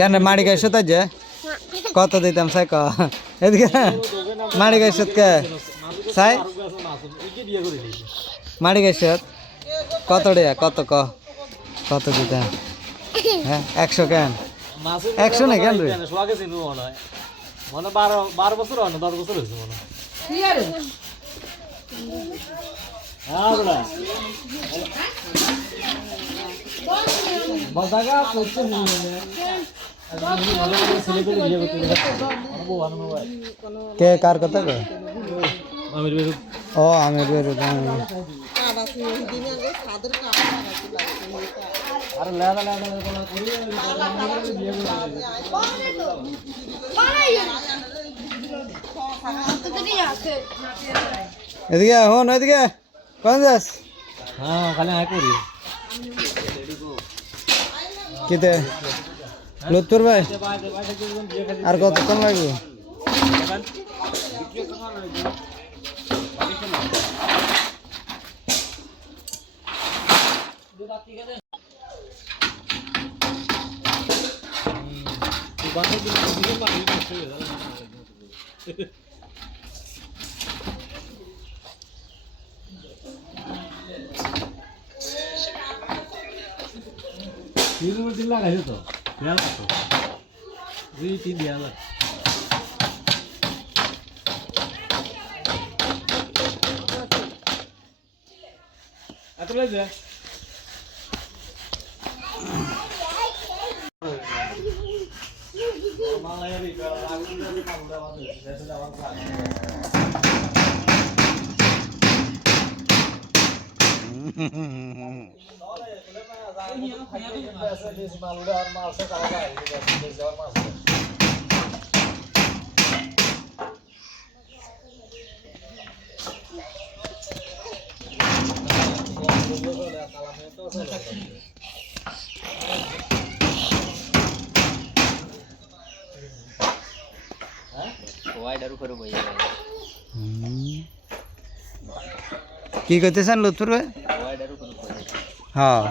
কেন মাড়ি গাইছো তাই যে কত দিতাম সাই ক এদিকে মাড়ি গাইছো কে সাই মাড়ি গাইছো কত রে কত ক কত দিতাম হ্যাঁ 100 কেন 100 না কেন রে মনে 12 বছর হয় না 10 বছর হয়েছে মনে হ্যাঁ বড়া বাজাগা করতে কে কার কথা কয় আমির বেরু ও আমির বেরু আরে লেদা লেদা কোলা করি এদিকে হন এদিকে কোন যাস হ্যাঁ খালি আয় করি কিতে লুৎফর ভাই আর কতক্ষণ লাগবে দিন লাগাইছো তো দেয়াল কত 2-3 দেয়াল এত লাগে মালায়ারি আগুন দিয়ে কামড়া বাঁধে দেশে যাওয়ার প্ল্যান কি করতেছেন লুৎফর ভাই হ্যাঁ